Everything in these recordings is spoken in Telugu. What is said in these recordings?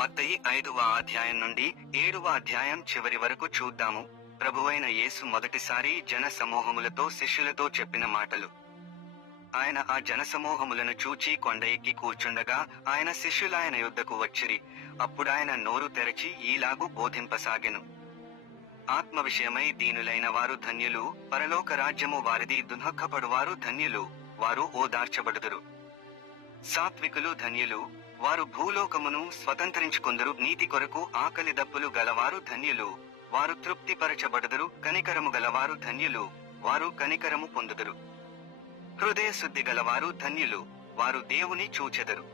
మత్తయి 5వ అధ్యాయం నుండి 7వ అధ్యాయం చివరి వరకు చూద్దాము. ప్రభువైన యేసు మొదటిసారి జన సమూహములతో శిష్యులతో చెప్పిన మాటలు. ఆయన ఆ జనసమూహములను చూచి కొండ ఎక్కి కూర్చుండగా ఆయన శిష్యులాయన యొద్దకు వచ్చిరి. అప్పుడాయన నోరు తెరచి ఈలాగు బోధింపసాగెను. ఆత్మ విషయమై దీనులైన వారు ధన్యులు, పరలోక రాజ్యము వారిది. దుఃఖపడువారు ధన్యులు, వారు ఓదార్చబడుదురు. సాత్వికులు ధన్యులు, వారు భూలోకమును స్వతంత్రించుకొందురు. నీతి కొరకు ఆకలి దప్పులు గలవారు ధన్యులు, వారు తృప్తిపరచబడుదురు. కనికరము గలవారు ధన్యులు, వారు కనికరము పొందుదురు. హృదయ శుద్ధి గలవారు ధన్యులు, వారు దేవుని చూచెదరు.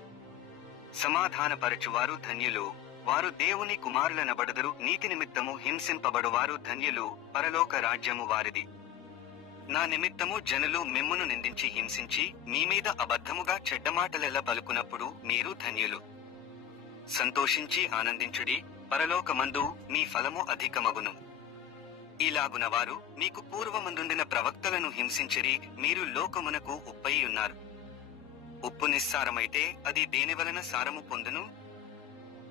సమాధానపరచువారు ధన్యులు, వారు దేవుని కుమారులనబడుదురు. నీతి నిమిత్తము హింసింపబడువారు ధన్యులు, పరలోక రాజ్యము వారిది. నా నిమిత్తము జనులు మిమ్మును నిందించి హింసించి మీ మీద అబద్ధముగా చెడ్డమాటలెల్ల పలుకునప్పుడు మీరు ధన్యులు. సంతోషించి ఆనందించుడి, పరలోకమందు మీ ఫలము అధికమగును. ఇలాగున వారు మీకు పూర్వమందుండిన ప్రవక్తలను హింసించిరి. మీరు లోకమునకు ఉప్పై ఉన్నారు. ఉప్పు నిస్సారమైతే అది దేనివలన సారము పొందును?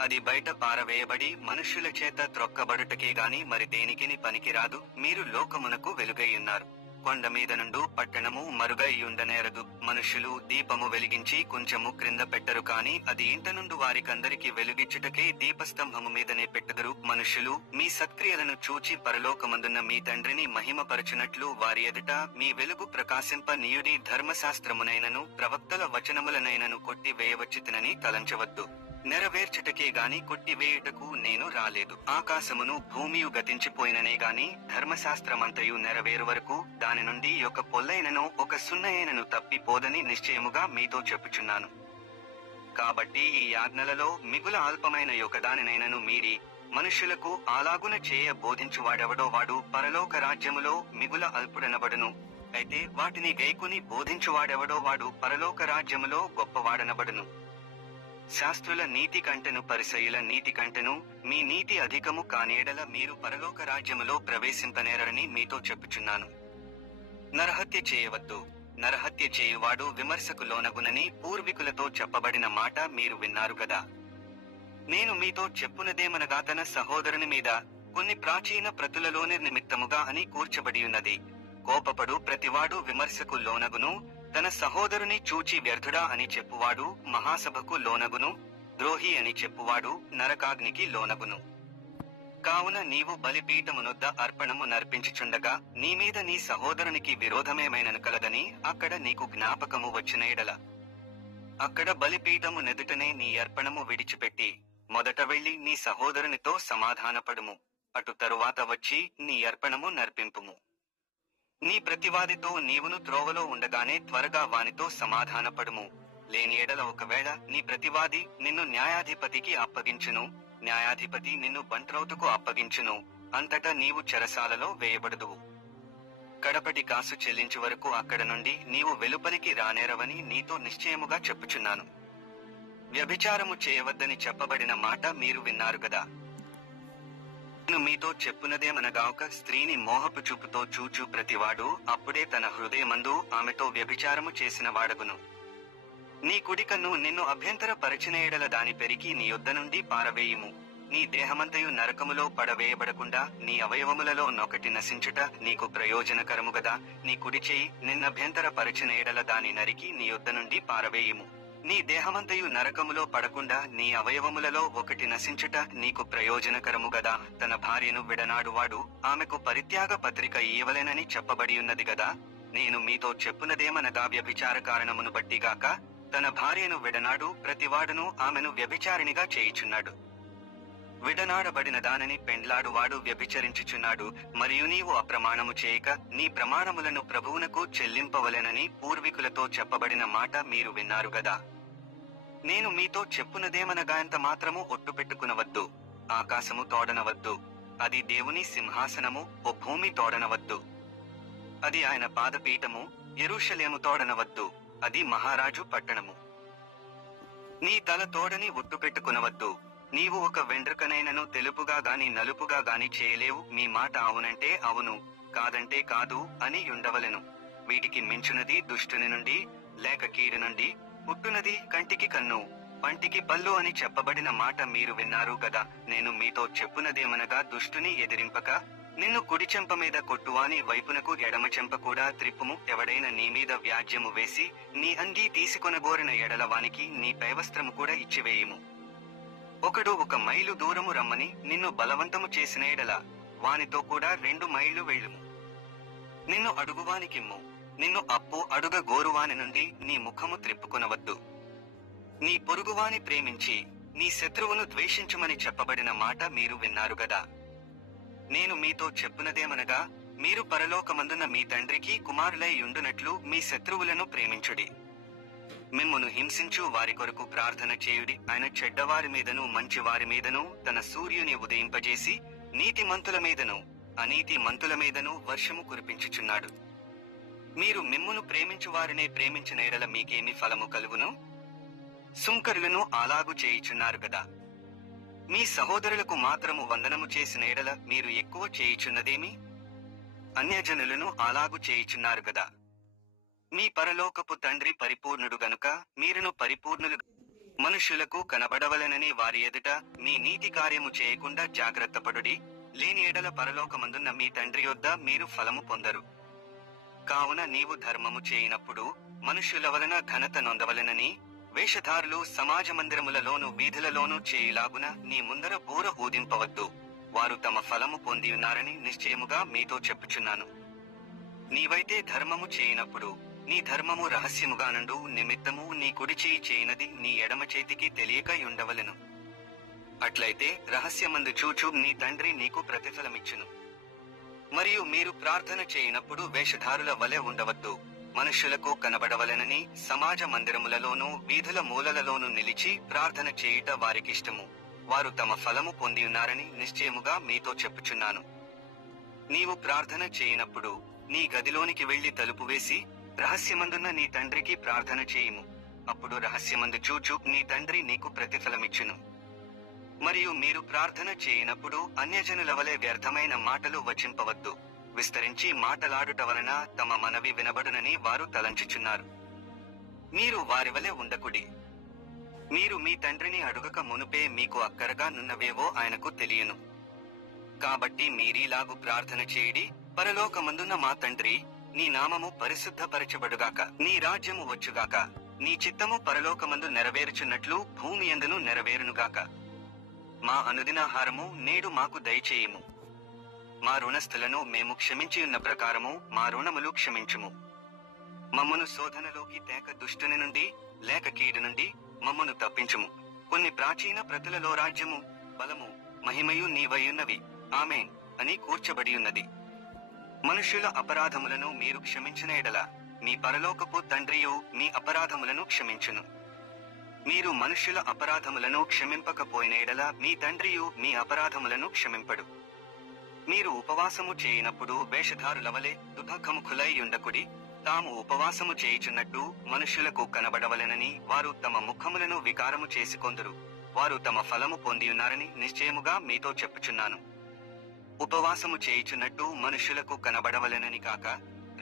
అది బయట పారవేయబడి మనుష్యుల చేత త్రొక్కబడుటకే గాని మరి దేనికిని పనికిరాదు. మీరు లోకమునకు వెలుగై ఉన్నారు. కొండ మీద నుండు పట్టణము మరుగైయుండనేరదు. మనుష్యులు దీపము వెలిగించి కొంచెము క్రింద పెట్టరు, కాని అది ఇంట నుండు వారికందరికి వెలుగిచ్చుటకే దీపస్తంభము మీదనే పెట్టుదురు. మనుష్యులు మీ సత్క్రియలను చూచి పరలోకమందున్న మీ తండ్రిని మహిమపరచునట్లు వారి ఎదుట మీ వెలుగు ప్రకాశింప నీయుడి. ధర్మశాస్త్రమునైనను ప్రవక్తల వచనములనైనను కొట్టి వేయవచ్చితినని తలంచవద్దు. నెరవేర్చుటకే గాని కొట్టివేయుటకు నేను రాలేదు. ఆకాశమును భూమియు గతించిపోయిననే గాని ధర్మశాస్త్రమంతయు నెరవేరు వరకు దాని నుండి ఒక పొల్లైనను ఒక సున్నయైనను తప్పిపోదని నిశ్చయముగా మీతో చెప్పుచున్నాను. కాబట్టి ఈ ఆజ్ఞలలో మిగుల అల్పమైన ఒకదానినైనను మీరి మనుష్యులకు అలాగున చేయ బోధించువాడెవడో వాడు పరలోక రాజ్యములో మిగుల అల్పుడనబడును. అయితే వాటిని గైకొని బోధించువాడెవడో వాడు పరలోక రాజ్యములో గొప్పవాడనబడును. శాస్త్రుల నీతి కంటెను పరిసయ్యుల నీతి కంటెను మీ నీతి అధికము కానియెడల మీరు పరలోక రాజ్యములో ప్రవేశింపనేరని మీతో చెప్పుచున్నాను. నరహత్య చేయవద్దు. నరహత్య చేయువాడు విమర్శకు లోనగునని పూర్వీకులతో చెప్పబడిన మాట మీరు విన్నారు గదా. నేను మీతో చెప్పునదేమనగా తన సహోదరుని మీద కొన్ని ప్రాచీన ప్రతులలోని నిమిత్తముగా అని కూర్చబడియున్నది. కోపపడు ప్రతివాడు విమర్శకు లోనగును. తన సహోదరుని చూచి వ్యర్థుడా అని చెప్పువాడు మహాసభకు లోనగును. ద్రోహి అని చెప్పువాడు నరకాగ్నికి లోనగును. కావున నీవు బలిపీఠమునొద్ద అర్పణము నర్పించుచుండగా నీ మీద నీ సహోదరునికి విరోధమేమైనను కలదని అక్కడ నీకు జ్ఞాపకము వచ్చిన ఎడల అక్కడ బలిపీఠము నెదుటనే నీ అర్పణము విడిచిపెట్టి మొదట వెళ్లి నీ సహోదరునితో సమాధానపడుము. అటు తరువాత వచ్చి నీ అర్పణము నర్పింపుము. నీ ప్రతివాదితో నీవును త్రోవలో ఉండగానే త్వరగా వానితో సమాధానపడుము. లేని ఎడల ఒకవేళ నీ ప్రతివాది నిన్ను న్యాయాధిపతికి అప్పగించును, న్యాయాధిపతి నిన్ను బంట్రౌతుకు అప్పగించును, అంతటా నీవు చెరసాలలో వేయబడుదువు. కడపటి కాసు చెల్లించు వరకు అక్కడ నుండి నీవు వెలుపలికి రానేరవని నీతో నిశ్చయముగా చెప్పుచున్నాను. వ్యభిచారము చేయవద్దని చెప్పబడిన మాట మీరు విన్నారు గదా. నేను మీతో చెప్పునదేమనగా ఒక స్త్రీని మోహపు చూపుతో చూచు ప్రతివాడు అప్పుడే తన హృదయమందు ఆమెతో వ్యభిచారము చేసిన వాడగును. నీ కుడికన్ను నిన్ను అభ్యంతర పరిచిన ఎడల దాని పెరికి నీ యొద్ద నుండి పారవేయుము. నీ దేహమంతయు నరకములో పడవేయబడకుండా నీ అవయవములలో నొకటి నశించుట నీకు ప్రయోజనకరము గదా. నీ కుడి చేయి నిన్నభ్యంతర పరిచిన ఎడల దాని నరికి నీ యొద్ద నుండి పారవేయుము. నీ దేహమంతయు నరకములో పడకుండా నీ అవయవములలో ఒకటి నశించుట నీకు ప్రయోజనకరము గదా. తన భార్యను విడనాడువాడు ఆమెకు పరిత్యాగ పత్రిక ఇయ్యవలెనని చెప్పబడియున్నది గదా. నేను మీతో చెప్పునదేమనగా వ్యభిచార కారణమును బట్టిగాక తన భార్యను విడనాడు ప్రతివాడును ఆమెను వ్యభిచారిణిగా చేయుచున్నాడు. విడనాడబడిన దానిని పెండ్లాడువాడు వ్యభిచరించుచున్నాడు. మరియు నీవు అప్రమాణము చేయక నీ ప్రమాణములను ప్రభువునకు చెల్లింపవలెనని పూర్వీకులతో చెప్పబడిన మాట మీరు విన్నారు గదా. నేను మీతో చెప్పునదేమనగా ఎంత మాత్రము ఒట్టు పెట్టుకునవద్దు. ఆకాశము తోడనవద్దు, అది దేవుని సింహాసనము. ఓ భూమి తోడనవద్దు, అది ఆయన పాదపీఠము. యెరూషలేము తోడనవద్దు, అది మహారాజు పట్టణము. నీ తల తోడని ఒట్టు పెట్టుకునవద్దు. నీవు ఒక వెండ్రుకనైనను తెలుపుగా గాని నలుపుగా గాని చేయలేవు. మీ మాట అవునంటే అవును, కాదంటే కాదు అని ఉండవలెను. వీటికి మించునది దుష్టుని నుండి లేక కీడు నుండి పుట్టునది కంటికి కన్ను, పంటికి పళ్ళు అని చెప్పబడిన మాట మీరు విన్నారు గదా. నేను మీతో చెప్పునదేమనగా, దుష్టుని ఎదిరింపక, నిన్ను కుడి చెంప మీద కొట్టువాని వైపునకు ఎడమ చెంప కూడా త్రిప్పుము. ఎవడైనా నీ మీద వ్యాజ్యము వేసి నీ అంగీ తీసుకొనగోరిన ఎడల వానికి నీ పైవస్త్రము కూడా ఇచ్చివేయుము. ఒకడు 1 మైలు దూరము రమ్మని నిన్ను బలవంతము చేసిన ఎడల వానితో కూడా 2 మైళ్ళు వెళ్ళుము. నిన్ను అడుగువానికిమ్ము, నిన్ను అప్పు అడుగ గోరువాని నుండి నీ ముఖము త్రిప్పుకొనవద్దు. నీ పొరుగువాని ప్రేమించి నీ శత్రువును ద్వేషించుమని చెప్పబడిన మాట మీరు విన్నారు గదా. నేను మీతో చెప్పునదేమనగా, మీరు పరలోకమందున్న మీ తండ్రికి కుమారులై యుండునట్లు మీ శత్రువులను ప్రేమించుడి. మిమ్మును హింసించు వారి కొరకు ప్రార్థన చేయుడి. ఆయన చెడ్డవారి మీదను మంచి వారి మీదను తన సూర్యుని ఉదయింపజేసి నీతిమంతుల మీదను అనీతి మంతుల మీదను వర్షము కురిపించుచున్నాడు. మీరు మిమ్మును ప్రేమించు వారినే ప్రేమించిన ఎడల మీకేమి ఫలము కలుగును? సుంకరులను అలాగు చేయుచున్నారు గదా. మీ సహోదరులకు మాత్రము వందనము చేసిన ఎడల మీరు ఎక్కువ చేయుచున్నదేమి? అన్యజనులను అలాగు చేయుచున్నారు గదా. మీ పరలోకపు తండ్రి పరిపూర్ణుడు గనుక మీరును పరిపూర్ణులు. మనుష్యులకు కనబడవలెనని వారి ఎదుట మీ నీతి కార్యము చేయకుండా జాగ్రత్తపడుడి. లేని ఎడల పరలోకమందున్న మీ తండ్రి యొద్ద మీరు ఫలము పొందరు. కావున నీవు ధర్మము చేయనప్పుడు మనుష్యుల వలన ఘనత నొందవలెనని వేషధారులు సమాజ మందిరములలోను వీధులలోనూ చేయులాగున నీ ముందర బూర ఊదింపవద్దు. వారు తమ ఫలము పొందియున్నారని నిశ్చయముగా మీతో చెప్పుచున్నాను. నీవైతే ధర్మము చేయనప్పుడు నీ ధర్మము రహస్యముగా నుండు నిమిత్తము నీ కుడి చేయి చేయనది నీ ఎడమ చేతికి తెలియక ఉండవలెను. అట్లయితే రహస్యమందు చూచు నీ తండ్రి నీకు ప్రతిఫలమిచ్చును. మరియు మీరు ప్రార్థన చేయనప్పుడు వేషధారుల వలె ఉండవద్దు. మనుష్యులకు కనబడవలెనని సమాజ మందిరములలోనూ వీధుల మూలలలోనూ నిలిచి ప్రార్థన చేయుట వారికిష్టము. వారు తమ ఫలము పొందియున్నారని నిశ్చయముగా మీతో చెప్పుచున్నాను. నీవు ప్రార్థన చేయనప్పుడు నీ గదిలోనికి వెళ్లి తలుపు వేసి రహస్యమందున్న నీ తండ్రికి ప్రార్థన చేయుము. అప్పుడు రహస్యమందు చూచు నీ తండ్రి నీకు ప్రతిఫలమిచ్చును. మరియు మీరు ప్రార్థన చేయనప్పుడు అన్యజనుల వలె వ్యర్థమైన మాటలు వచింపవద్దు. విస్తరించి మాటలాడుట వలన తమ మనవి వినబడునని వారు తలంచుచున్నారు. మీరు వారి వలె ఉండకుడి. మీరు మీ తండ్రిని అడుగక మునుపే మీకు అక్కరగా నున్నవేవో ఆయనకు తెలియను. కాబట్టి మీరీలాగు ప్రార్థన చేయుడి. పరలోకమందున్న మా తండ్రి, నీ నామము పరిశుద్ధపరచబడుగాక. నీ రాజ్యము వచ్చుగాక. నీ చిత్తము పరలోకమందు నెరవేరుచున్నట్లు భూమి యందును నెరవేరునుగాక. మా అనుదినాహారము నేడు మాకు దయచేయుము. మా రుణస్థులను మేము క్షమించియున్న ప్రకారము మా రుణములు క్షమించుము. మమ్మను శోధనలోకి తేక దుష్టుని నుండి లేక కీడు నుండి మమ్మను తప్పించుము. కొన్ని ప్రాచీన ప్రతులలో రాజ్యము, బలము, మహిమయు నీవయున్నవి. ఆమేన్ అని కూర్చబడియున్నది. మనుష్యుల అపరాధములను మీరు క్షమించిన ఎడల మీ పరలోకపు తండ్రియు మీ అపరాధములను క్షమించును. మీరు మనుష్యుల అపరాధములను క్షమింపకపోయిన ఎడల మీ తండ్రియు మీ అపరాధములను క్షమింపడు. మీరు ఉపవాసము చేయనప్పుడు వేషధారుల వలె దుఃఖముఖులై ఉండకుడి. తాము ఉపవాసము చేయుచున్నట్టు మనుష్యులకు కనబడవలెనని వారు తమ ముఖములను వికారము చేసుకొందురు. వారు తమ ఫలము పొందియున్నారని నిశ్చయముగా మీతో చెప్పుచున్నాను. ఉపవాసము చేయుచున్నట్టు మనుష్యులకు కనబడవలెనని కాక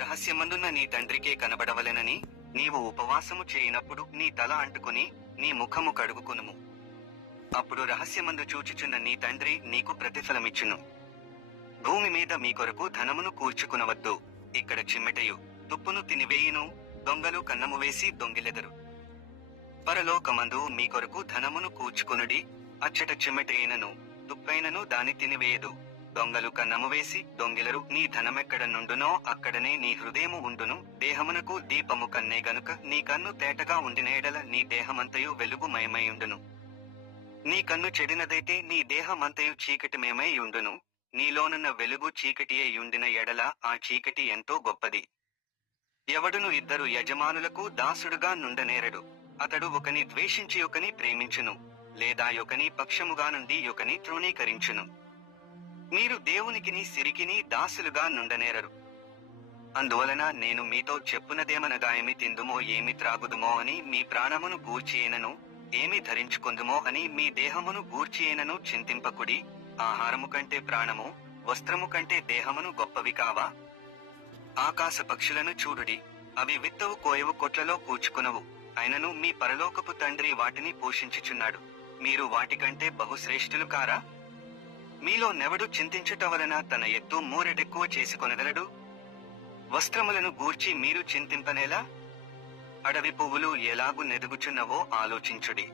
రహస్యమందున్న నీ తండ్రికే కనబడవలెనని నీవు ఉపవాసము చేయనప్పుడు నీ తల అంటుకుని నీ ముఖము కడుగుకొనుము. అప్పుడు రహస్యమందు చూచుచున్న నీ తండ్రి నీకు ప్రతిఫలమిచ్చును. భూమి మీద మీ కొరకు ధనమును కూర్చుకునవద్దు. ఇక్కడ చిమ్మెటయు తుప్పును తినివేయును, దొంగలు కన్నము వేసి దొంగిలెదరు. పరలోకమందు మీ కొరకు ధనమును కూర్చుకునుడి. అచ్చట చిమ్మెటైనను తుప్పైనను దాని తినివేయదు. దొంగలు కన్నము వేసి దొంగిలరు. నీ ధనమెక్కడ నుండునో అక్కడనే నీ హృదయము ఉండును. దేహమునకు దీపము కన్నే గనుక నీ కన్ను తేటగా ఉండిన ఎడల నీ దేహమంతయు వెలుగుమయమైయుండును. నీ కన్ను చెడినదైతే నీ దేహమంతయు చీకటిమయమై ఉండును. నీలోనున్న వెలుగు చీకటియే యుండిన ఎడల ఆ చీకటి ఎంతో గొప్పది. ఎవడును 2 యజమానులకు దాసుడుగా నుండనేరడు. అతడు ఒకని ద్వేషించి ఒకని ప్రేమించును, లేదా ఒకని పక్షముగా నుండి ఒకని తృణీకరించును. మీరు దేవునికిని సిరికిని దాసులుగా నుండనేరరు. అందువలన నేను మీతో చెప్పునదేమనగా, ఏమి తిందుమో ఏమి త్రాగుదుమో అని మీ ప్రాణమును గూర్చియేనను, ఏమి ధరించుకొందుమో అని మీ దేహమును గూర్చియేనను చింతింపకుడి. ఆహారము కంటే ప్రాణము, వస్త్రము కంటే దేహమును గొప్పవి కావా? ఆకాశ పక్షులను చూడుడి. అవి విత్తవు, కోయవు, కొట్లలో కూర్చుకునవు. ఆయనను మీ పరలోకపు తండ్రి వాటిని పోషించుచున్నాడు. మీరు వాటికంటే బహుశ్రేష్ఠులు కారా? మీలో నెవడు చింతించుట వలన తన ఎత్తు మూరెడెక్కువ చేసుకొనగలడు? వస్త్రములను గూర్చి మీరు చింతింపనేలా? అడవి పువ్వులు ఎలాగు నెదుగుచున్నవో ఆలోచించుడి.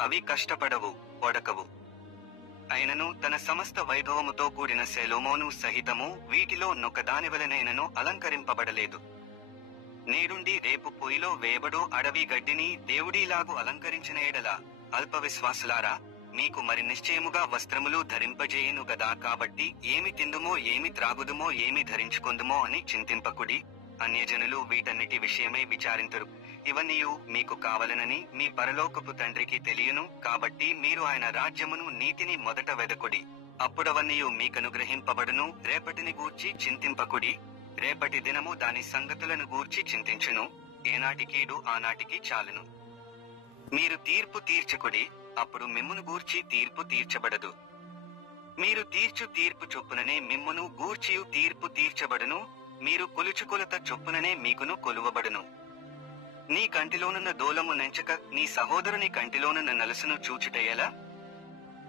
అవి కష్టపడవు, వడకవు. అయినను తన సమస్త వైభవముతో కూడిన సొలొమోను సహితము వీటిలో నొకదానివలనైనను అలంకరింపబడలేదు. నేడుండి రేపు పొయ్యిలో వేయబడు అడవి గడ్డిని దేవుడిలాగు అలంకరించిన ఎడల, అల్పవిశ్వాసులారా, మీకు మరి నిశ్చయముగా వస్త్రములు ధరింపజేయును గదా. కాబట్టి ఏమి తిందుమో, ఏమి త్రాగుదుమో, ఏమి ధరించుకొందుమో అని చింతింపకుడి. అన్యజనులు వీటన్నిటి విషయమై విచారింతురు. ఇవన్నీయు మీకు కావలెనని మీ పరలోకపు తండ్రికి తెలియను. కాబట్టి మీరు ఆయన రాజ్యమును నీతిని మొదట వెదకుడి, అప్పుడవన్నీయు మీకనుగ్రహింపబడును. రేపటిని గూర్చి చింతింపకుడి, రేపటి దినము దాని సంగతులను గూర్చి చింతించును. ఏనాటి కీడు ఆనాటికి చాలును. మీరు తీర్పు తీర్చకుడి, అప్పుడు మిమ్మును గూర్చి తీర్పు తీర్చబడదు. మీరు తీర్చు తీర్పు చొప్పుననే మిమ్మును గూర్చియు తీర్పు తీర్చబడును. మీరు కొలుచు కొలత చొప్పుననే మీకును కొలువబడును. నీ కంటిలోనున్న దూలము నెంచక నీ సహోదరుని కంటిలోనున్న నలుసును చూచుటయేలా?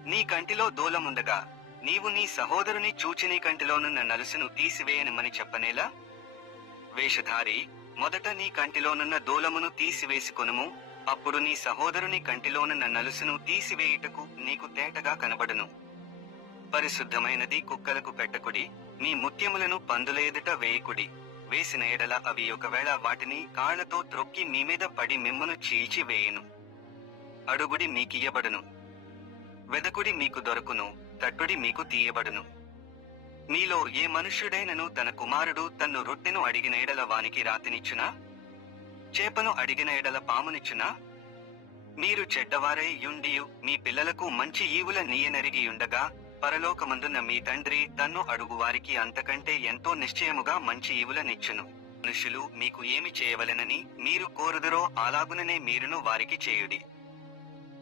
నీ కంటిలో దూలముండగా నీవు నీ సహోదరుని చూచి నీ కంటిలోనున్న నలుసును తీసివేయనమని చెప్పనేలా? వేషధారి, మొదట నీ కంటిలోనున్న దూలమును తీసివేసుకొనుము, అప్పుడు నీ సహోదరుని కంటిలోనున్న నలుసును తీసివేయుటకు నీకు తేటగా కనబడును. పరిశుద్ధమైనది కుక్కలకు పెట్టకుడి, మీ ముత్యములను పందుల ఎదుట వేయకుడి. వేసిన ఎడల అవి ఒకవేళ వాటిని కాళ్లతో త్రొక్కి మీమీద పడి మిమ్మును చీల్చి వేయును. అడుగుడి మీకియ్యబడును, వెదకుడి మీకు దొరకును, తట్టుడి మీకు తీయబడును. మీలో ఏ మనుష్యుడైనను తన కుమారుడు తన్ను రొట్టెను అడిగిన ఎడల వానికి రాతినిచ్చునా? చేపను అడిగిన ఎడల పామునిచ్చునా? మీరు చెడ్డవారై యుండియు మీ పిల్లలకు మంచి ఈవుల నీయనెరిగియుండగా, పరలోకమందున్న మీ తండ్రి తన్ను అడుగువారికి అంతకంటే ఎంతో నిశ్చయముగా మంచి ఈవులనిచ్చును. మనుషులు మీకు ఏమి చేయవలెనని మీరు కోరుదురో అలాగుననే మీరును వారికి చేయుడి.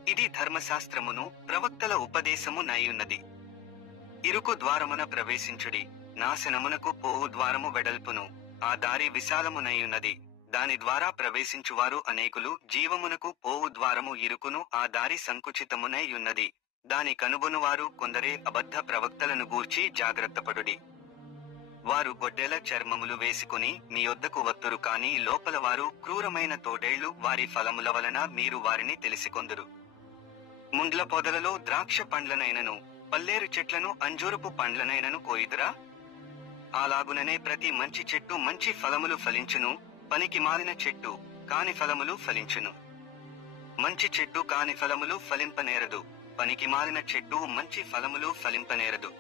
ఇది ధర్మశాస్త్రమును ప్రవక్తల ఉపదేశము నయ్యున్నది. ఇరుకు ద్వారమున ప్రవేశించుడి, నాశనమునకు పోవు ద్వారము వెడల్పును, ఆ దారి విశాలమునయ్యున్నది, దాని ద్వారా ప్రవేశించువారు అనేకులు. జీవమునకు పోవు ద్వారము ఇరుకును, ఆ దారి సంకుచితమునయ్యున్నది, దాని కనుగొనువారు కొందరే. అబద్ధ ప్రవక్తలను గూర్చి జాగ్రత్తపడుడి. వారు గొడ్డెల చర్మములు వేసుకుని మీ యొద్దకు వత్తురు, కాని లోపల వారు క్రూరమైన తోడేళ్లు. వారి ఫలముల వలన మీరు వారిని తెలిసికొందురు. ముండ్ల పొదలలో ద్రాక్ష పండ్లనైనను పల్లేరు చెట్లను అంజూరపు పండ్లనైనను కోయుదురా? అలాగుననే ప్రతి మంచి చెట్టు మంచి ఫలములు ఫలించును, పనికి మాలిన చెట్టు కాని ఫలములు ఫలించును. మంచి చెట్టు కాని ఫలములు ఫలింపనేరదు, పనికి మాలిన చెట్టు మంచి ఫలములు ఫలింపనేరదు.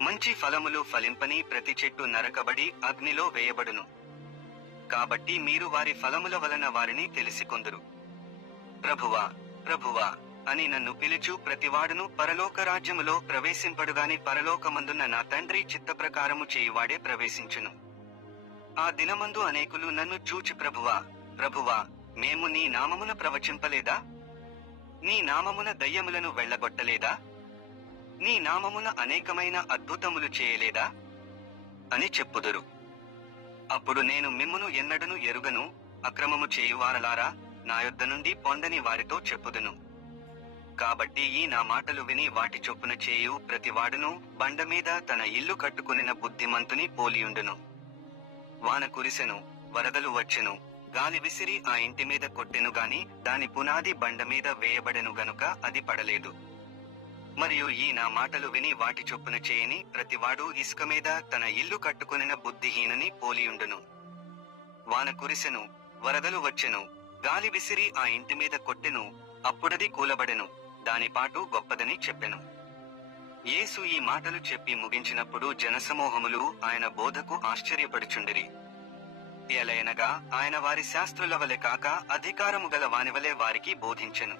మంచి ఫలములు ఫలింపని ప్రతి చెట్టు నరకబడి అగ్నిలో వేయబడును. కాబట్టి మీరు వారి ఫలముల వలన వారిని తెలిసికొందురు. ప్రభువా, ప్రభువా అని నన్ను పిలుచు ప్రతివాడును పరలోక రాజ్యములో ప్రవేశింపడుగాని పరలోకమందున్న నా తండ్రి చిత్తప్రకారము చేయువాడే ప్రవేశించును. ఆ దినమందు అనేకులు నన్ను చూచి, ప్రభువా, ప్రభువా, మేము నీ నామమున ప్రవచింపలేదా? నీ నామమున దయ్యములను వెళ్ళగొట్టలేదా? నీ నామమున అనేకమైన అద్భుతములు చేయలేదా? అని చెప్పుదురు. అప్పుడు నేను మిమ్మును ఎన్నడను ఎరుగను, అక్రమము చేయువారలారా, నా యొద్ద నుండి పొందని వారితో చెప్పుదును. కాబట్టి ఈ నా మాటలు విని వాటి చొప్పున చేయు ప్రతివాడును బండ మీద తన ఇల్లు కట్టుకునిన బుద్ధిమంతుని పోలియుండును. వాన కురిసెను, వరదలు వచ్చెను, గాలి విసిరి ఆ ఇంటి మీద కొట్టెను గాని దాని పునాది బండ మీద వేయబడెను గనుక అది పడలేదు. మరియు ఈ నా మాటలు విని వాటి చొప్పున చేయని ప్రతివాడు ఇసుక మీద తన ఇల్లు కట్టుకునిన బుద్ధిహీనుని పోలియుండును. వాన కురిసెను, వరదలు వచ్చెను, గాలి విసిరి ఆ ఇంటి మీద కొట్టెను, అప్పుడది కూలబడెను, దాని పాటు గొప్పదని చెప్పెను. యేసు ఈ మాటలు చెప్పి ముగించినప్పుడు జనసమూహములు ఆయన బోధకు ఆశ్చర్యపడుచుండిరి. ఎలయనగా ఆయన వారి శాస్త్రుల వలె కాక అధికారము గల వానివలె వారికి బోధించెను.